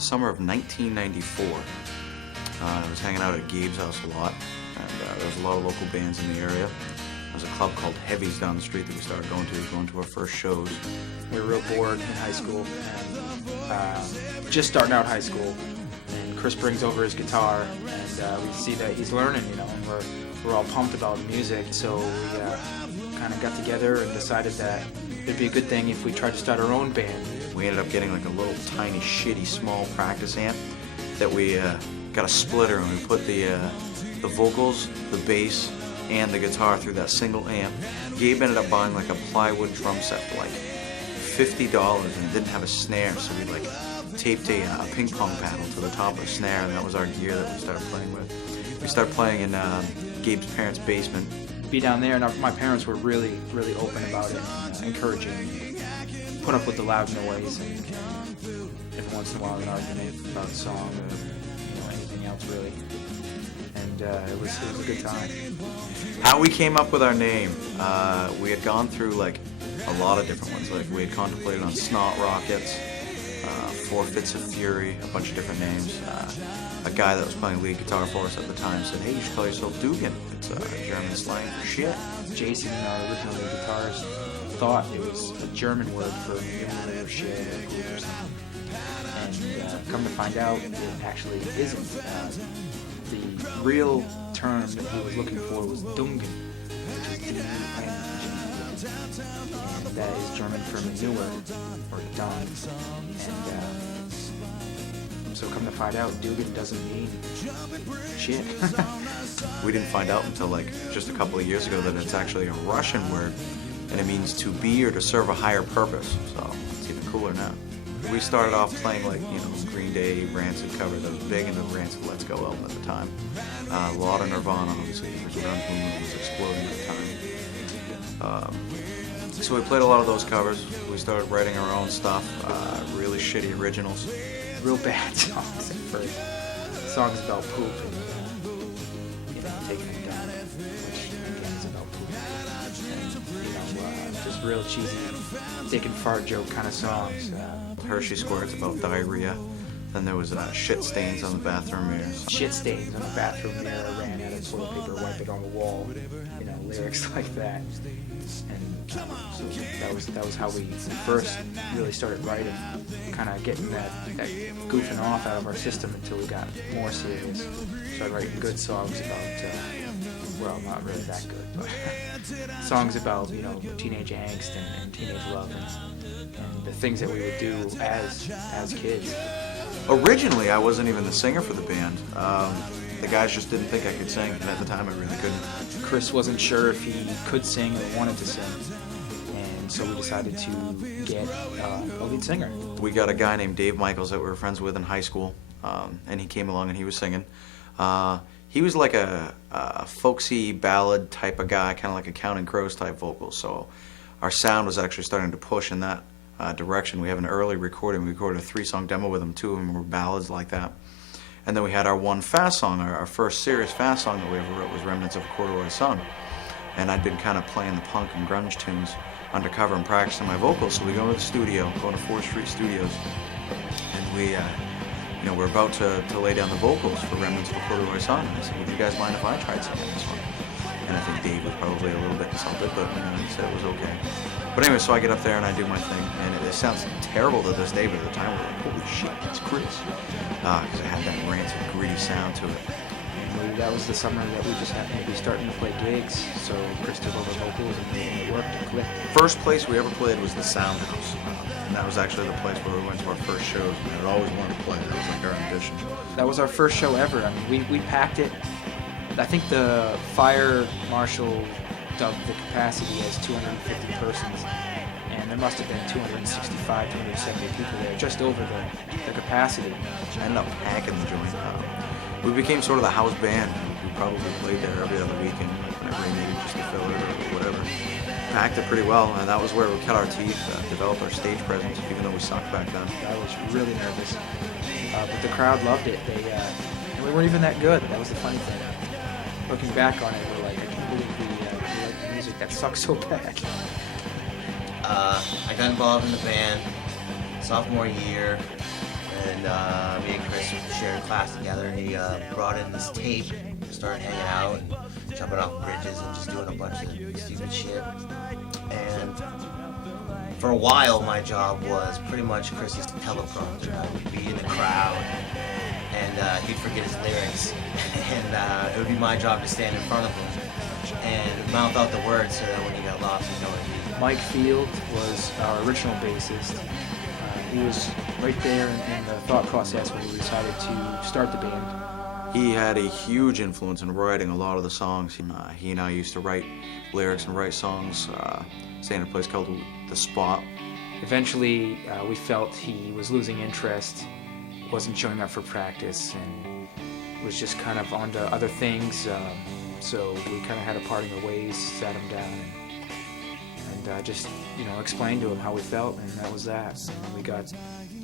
the summer of 1994. I was hanging out at Gabe's house a lot, and there was a lot of local bands in the area. There was a club called Heavy's down the street that we started going to our first shows. We were real bored in high school, and just starting out high school. And Chris brings over his guitar, and we see that he's learning, you know, and we're all pumped about music. So we kind of got together and decided that it'd be a good thing if we tried to start our own band. We ended up getting like a little tiny, shitty, small practice amp that we got a splitter, and we put the vocals, the bass, and the guitar through that single amp. Gabe ended up buying like a plywood drum set for like $50, and it didn't have a snare, so we like taped a ping pong paddle to the top of the snare, and that was our gear that we started playing with. We started playing in Gabe's parents' basement. Be down there, and my parents were really, really open about it, encouraging me. Put up with the loud noise, and every once in a while an argument about a song or anything else really. And it was a good time. How we came up with our name, we had gone through like a lot of different ones. Like we had contemplated on Snot Rockets, Four Fits of Fury, a bunch of different names. A guy that was playing lead guitar for us at the time said, "Hey, you should call yourself Dugen. It's German slang for shit." Jason, our original lead guitarist, thought it was a German word for manure or shit or poop or something. And come to find out, it actually isn't. The real term that he was looking for was Dugen, which is D-U-N-G. And that is German for manure or dung. And so come to find out, Dugen doesn't mean shit. We didn't find out until like just a couple of years ago that it's actually a Russian word, and it means to be or to serve a higher purpose. So it's even cooler now. We started off playing like, Green Day, Rancid cover that was big into the Rancid Let's Go album at the time. A lot of Nirvana, obviously, because Around the Moon was exploding at the time. So we played a lot of those covers. We started writing our own stuff, really shitty originals. Real bad songs at first. Songs about poop and taking it down, which again is about poop. And, just real cheesy, dick and fart joke kind of songs. Hershey Squirt's about diarrhea. Then there was shit stains on the bathroom mirrors. Shit stains on the bathroom mirror, ran out of toilet paper, wipe it on the wall. Lyrics like that. And so that was how we first really started writing, kind of getting that goofing off out of our system until we got more serious. Started writing good songs about, well, not really that good, but songs about teenage angst and teenage love and the things that we would do as kids. Originally, I wasn't even the singer for the band. The guys just didn't think I could sing, and at the time I really couldn't. Chris wasn't sure if he could sing or wanted to sing, and so we decided to get a lead singer. We got a guy named Dave Michaels that we were friends with in high school, and he came along and he was singing. He was like a folksy ballad type of guy, kind of like a Counting Crows type vocal, so our sound was actually starting to push in that direction. We have an early recording. We recorded a 3-song demo with him. 2 of them were ballads like that. And then we had our one fast song. Our first serious fast song that we ever wrote was Remnants of a Corduroy Sun. And I'd been kind of playing the punk and grunge tunes undercover and practicing my vocals. So we go to the studio, going to 4th Street Studios, and we, we're about to lay down the vocals for Remnants of a Corduroy Sun. And I said, "Would you guys mind if I tried singing this one?" And I think Dave was probably a little bit insulted, but he said it was okay. But anyway, so I get up there and I do my thing, and it sounds terrible to this day, but at the time we're like, "Holy shit, that's Chris," because it had that rancid, gritty sound to it. And that was the summer that we just happened to be starting to play gigs, so Chris took over vocals and it worked and clicked. First place we ever played was the Sound House, and that was actually the place where we went to our first shows. We had always wanted to play. That was like our ambition. That was our first show ever. I mean, we packed it. I think the fire marshal dubbed the capacity as 250 persons, and there must have been 265, 270 people there, just over the capacity. I ended up packing the joint. We became sort of the house band. We probably played there every other weekend, whenever we needed just to fill it or whatever. Packed it pretty well, and that was where we cut our teeth, developed our stage presence, even though we sucked back then. I was really nervous, but the crowd loved it. And we weren't even that good. That was the funny thing. Looking back on it, we're like, I can't believe we like music that sucks so bad. I got involved in the band sophomore year, and me and Chris shared class together, and he brought in this tape, started hanging out and jumping off bridges and just doing a bunch of stupid shit. And for a while, my job was pretty much Chris's teleprompter. I would be in the crowd, and he'd forget his lyrics, and it would be my job to stand in front of him and mouth out the words so that when he got lost, he'd know what he did. Mike Field was our original bassist. He was right there in the thought process when we decided to start the band. He had a huge influence in writing a lot of the songs. He and I used to write lyrics and write songs, staying in a place called The Spot. Eventually, we felt he was losing interest, wasn't showing up for practice, and was just kind of on to other things. So we kind of had a parting of ways, sat him down, and just, explained to him how we felt, and that was that. And we got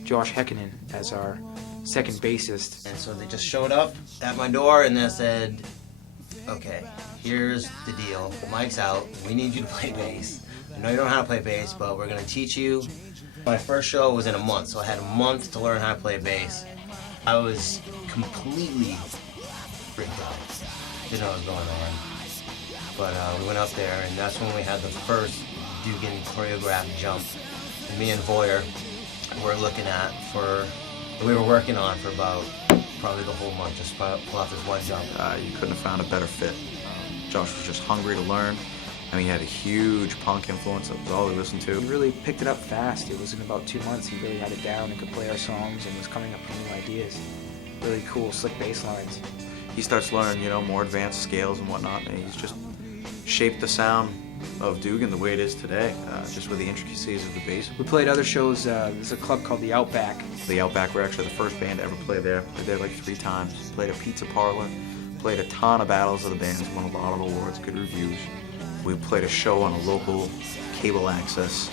Josh Hekinen as our second bassist. And so they just showed up at my door and they said, okay, here's the deal. Mike's out. We need you to play bass. I know you don't know how to play bass, but we're going to teach you. My first show was in a month, so I had a month to learn how to play bass. I was completely freaked out. Didn't know what was going on. But we went up there, and that's when we had the first Dugen choreographed jump. And me and Voyer were we were working on for about probably the whole month, just pull off this one jump. You couldn't have found a better fit. Josh was just hungry to learn. I mean, he had a huge punk influence. That was all he listened to. He really picked it up fast. It was in about 2 months. He really had it down and could play our songs and was coming up with new ideas. Really cool, slick bass lines. He starts learning, more advanced scales and whatnot, and he's just shaped the sound of Dugen the way it is today, just with the intricacies of the bass. We played other shows. There's a club called the Outback. The Outback were actually the first band to ever play there. Played there like 3 times. Played a pizza parlor. Played a ton of battles of the bands. Won a lot of awards, good reviews. We played a show on a local cable access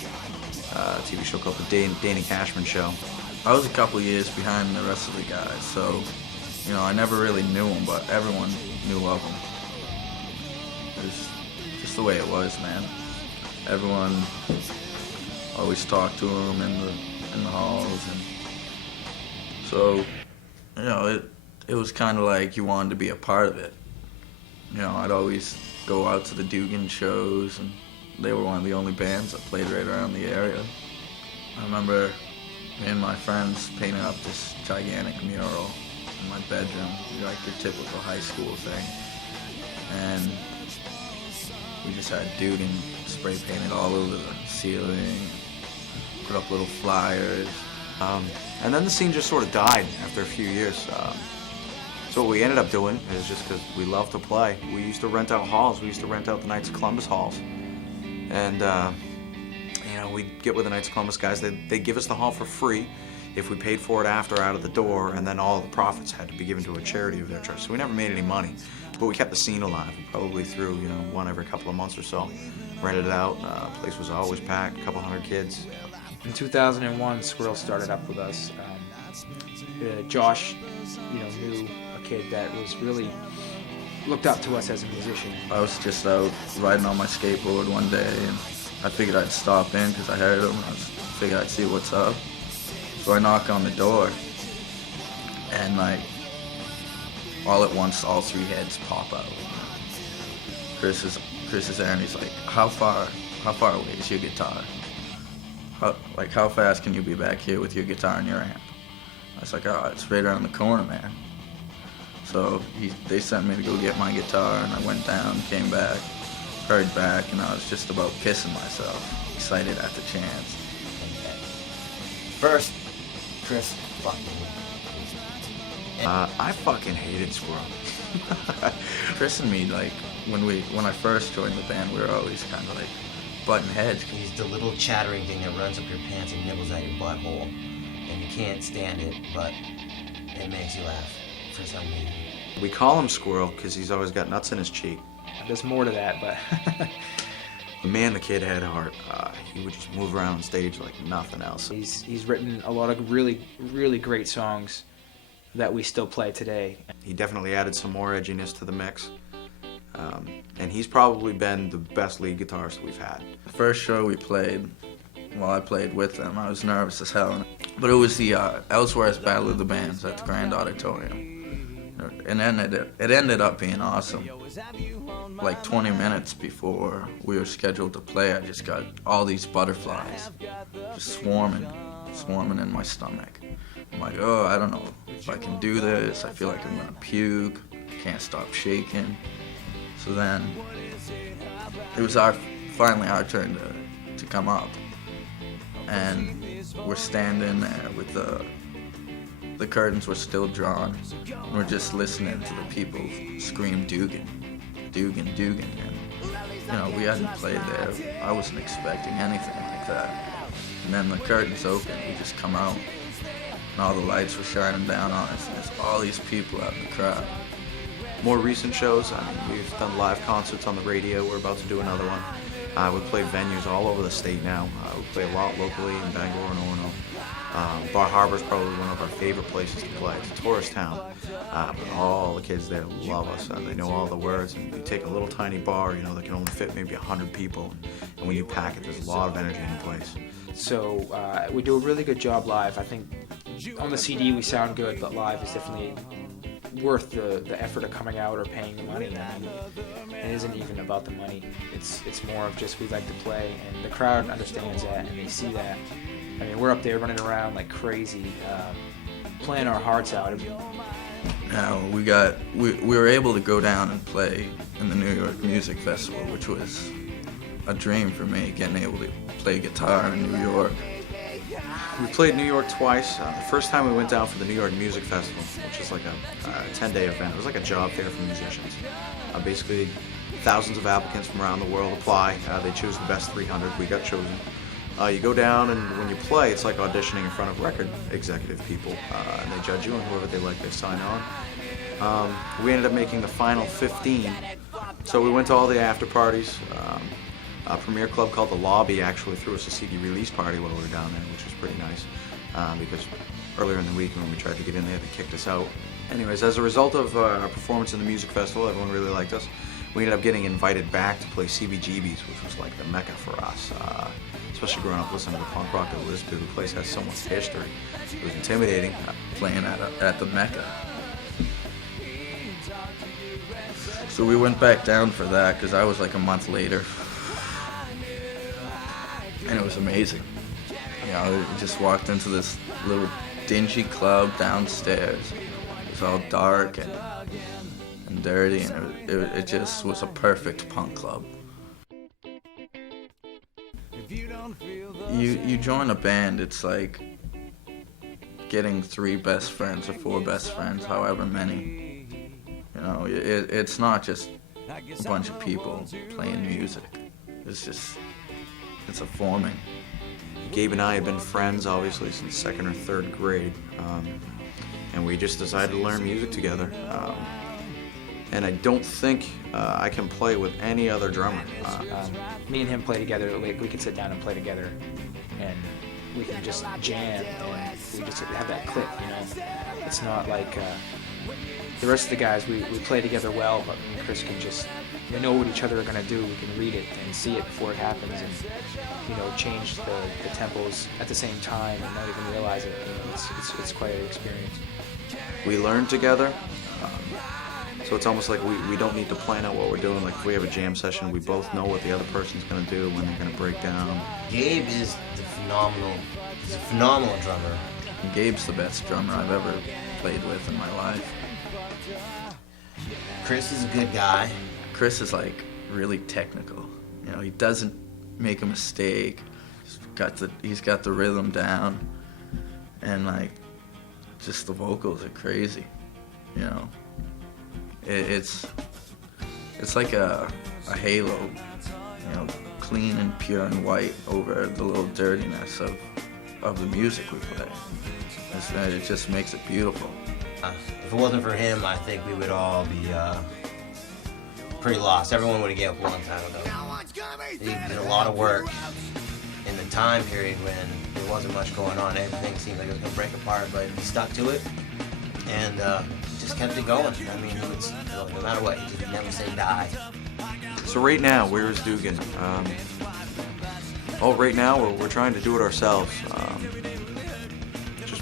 TV show called the Danny Cashman Show. I was a couple years behind the rest of the guys, so I never really knew them, but everyone knew of them. It was just the way it was, man. Everyone always talked to them in the halls, and so it was kind of like you wanted to be a part of it. I'd always go out to the Dugen shows, and they were one of the only bands that played right around the area. I remember me and my friends painting up this gigantic mural in my bedroom, like your typical high school thing. And we just had Dugen spray painted all over the ceiling, put up little flyers. And then the scene just sort of died after a few years. So what we ended up doing is, just because we love to play, we used to rent out halls. We used to rent out the Knights of Columbus halls. And, we'd get with the Knights of Columbus guys. They'd give us the hall for free if we paid for it after out of the door, and then all the profits had to be given to a charity of their choice. So we never made any money, but we kept the scene alive. We probably threw, one every couple of months or so. Rented it out. Place was always packed, a couple hundred kids. In 2001, Squirrel started up with us. Josh, knew a kid that was really looked up to us as a musician. I was just out riding on my skateboard one day, and I figured I'd stop in because I heard him. I figured I'd see what's up. So I knock on the door, and all at once, all 3 heads pop out. Chris is there, and he's like, how far away is your guitar? How fast can you be back here with your guitar and your amp? I was like, oh, it's right around the corner, man. So they sent me to go get my guitar, and I went down, came back, hurried back, and I was just about pissing myself, excited at the chance. First, Chris fucking. I fucking hated Squirrel. Chris and me, when I first joined the band, we were always kind of butting heads. He's the little chattering thing that runs up your pants and nibbles at your butthole, and you can't stand it, but it makes you laugh for some reason. We call him Squirrel because he's always got nuts in his cheek. There's more to that, but But man, the kid had heart. He would just move around on stage like nothing else. he's written a lot of really, really great songs that we still play today. He definitely added some more edginess to the mix. And he's probably been the best lead guitarist we've had. The first show we played, while I played with them, I was nervous as hell. But it was the Ellsworth's Battle of the Bands at the Grand Auditorium. And then it ended up being awesome. Like 20 minutes before we were scheduled to play, I just got all these butterflies just swarming in my stomach. I'm like, oh, I don't know if I can do this. I feel like I'm gonna puke. Can't stop shaking. So then it was finally our turn to come up. And we're standing there with the curtains were still drawn. And we're just listening to the people scream Dugen, Dugen, Dugen. And, we hadn't played there. I wasn't expecting anything like that. And then the curtains open, we just come out, and all the lights were shining down on us, and there's all these people out in the crowd. More recent shows, we've done live concerts on the radio. We're about to do another one. We play venues all over the state now. We play a lot locally in Bangor and Orono. Bar Harbor's probably one of our favorite places to play. It's a tourist town, but all the kids there love us. They know all the words, and you take a little tiny bar, that can only fit maybe 100 people, and when you pack it, there's a lot of energy in the place. So we do a really good job live. I think on the CD we sound good, but live is definitely worth the effort of coming out or paying the money. It isn't even about the money. It's more of just we like to play, and the crowd understands that, and they see that. I mean, we're up there running around like crazy, playing our hearts out. Now we were able to go down and play in the New York Music Festival, which was a dream for me, getting able to play guitar in New York. We played New York twice. The first time we went down for the New York Music Festival, which is like a 10-day event. It was like a job fair for musicians. Basically, thousands of applicants from around the world apply. They choose the best 300. We got chosen. You go down, and when you play, it's like auditioning in front of record executive people, and they judge you, and whoever they like, they sign on. We ended up making the final 15, so we went to all the after parties. A premier club called The Lobby actually threw us a CD release party while we were down there, which was pretty nice, because earlier in the week when we tried to get in there, they kicked us out. Anyways, as a result of our performance in the music festival, everyone really liked us. We ended up getting invited back to play CBGB's, which was like the mecca for us. Especially growing up listening to the punk rock that we listened to. The place has so much history. It was intimidating. Playing at the Mecca. So we went back down for that because I was like a month later. And it was amazing. We just walked into this little dingy club downstairs. It was all dark and dirty, and it just was a perfect punk club. You join a band, it's like getting 3 best friends or 4 best friends, however many. It's not just a bunch of people playing music. It's a forming. Gabe and I have been friends, obviously, since 2nd or 3rd grade, and we just decided to learn music together. And I don't think I can play with any other drummer. Me and him play together. We can sit down and play together, and we can just jam, and we just have that click. It's not like the rest of the guys. We play together well, but me and Chris can just know what each other are gonna do. We can read it and see it before it happens, and change the tempos at the same time and not even realize it. It's quite an experience. We learn together. So it's almost like we don't need to plan out what we're doing. Like if we have a jam session, we both know what the other person's going to do, when they're going to break down. Gabe is he's a phenomenal drummer. Gabe's the best drummer I've ever played with in my life. Chris is a good guy. Chris is like really technical. He doesn't make a mistake. He's got the rhythm down, and like just the vocals are crazy. It's like a halo, clean and pure and white over the little dirtiness of the music we play. It just makes it beautiful. If it wasn't for him, I think we would all be pretty lost. Everyone would have given up a long time ago. He did a lot of work in the time period when there wasn't much going on. Everything seemed like it was going to break apart, but he stuck to it and just kept it going. I mean, he would, no matter what, he just never say die. So right now, where is Dugen? Right now we're trying to do it ourselves.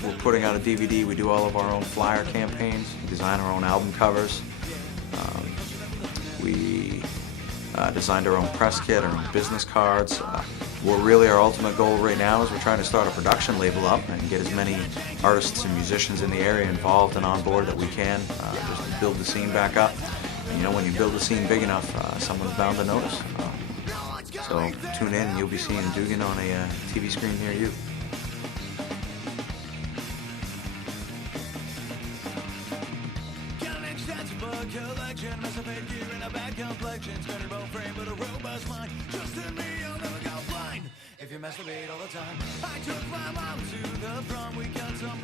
we're putting out a DVD. We do all of our own flyer campaigns, design our own album covers. We designed our own press kit, our own business cards. Our ultimate goal right now is we're trying to start a production label up and get as many artists and musicians in the area involved and on board that we can, just to build the scene back up. And you know, when you build the scene big enough, someone's bound to notice. So tune in and you'll be seeing Dugen on a TV screen near you. Collection, massive head gear and a bad complexion, sturdy bow frame but a robust mind. Trust in me, I'll never go blind. If you masturbate all the time, I took my mom to the prom. We got some